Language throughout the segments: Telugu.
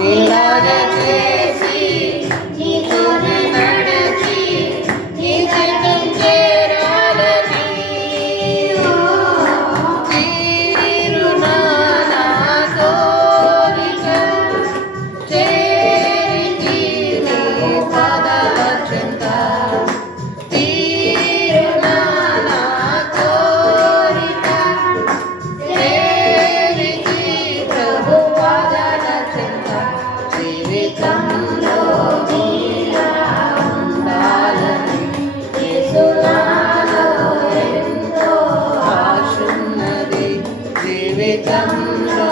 నీలాగే చేసి నీతోనే నడిచి నీ చిత్తం చేరాలని తీరునా నా కోరిక చేరి నీ పాదాల చెంత తీరునా నా కోరిక చేరి ప్రభు పాదాల చెంత జీవితంలో నీలా ఉండాలని యేసునాలో ఎంతో ఆశున్నది జీవితంలో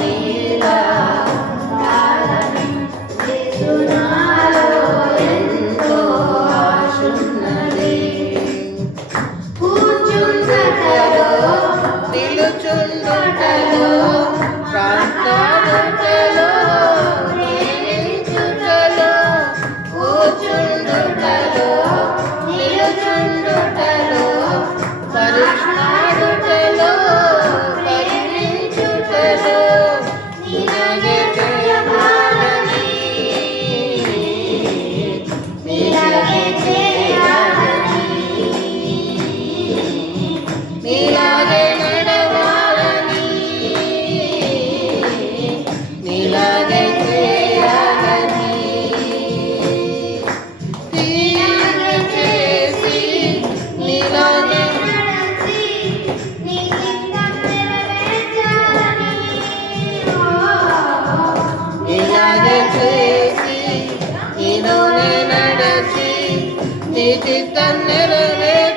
నీలా ఉండాలని యేసునాలో ఎంతో ఆశున్నది కూర్చుండటలో నిలుచుండుటలో ప్రార్థనలో ప్రేమించుటలో కూర్చుండుటలో నిలుచుండుటలో పరిష్కారుటలో ప్రేమించుటలో నీలాగే చేయాలని నీలాగే చేయాలని నీలాగే నడవాలని నీలాగే చేయాలని తీర్మానం చేసి నీలాగే నీలాగే చేసి నీలోనే నడచి నీ చిత్తం నెరవేర్చాలని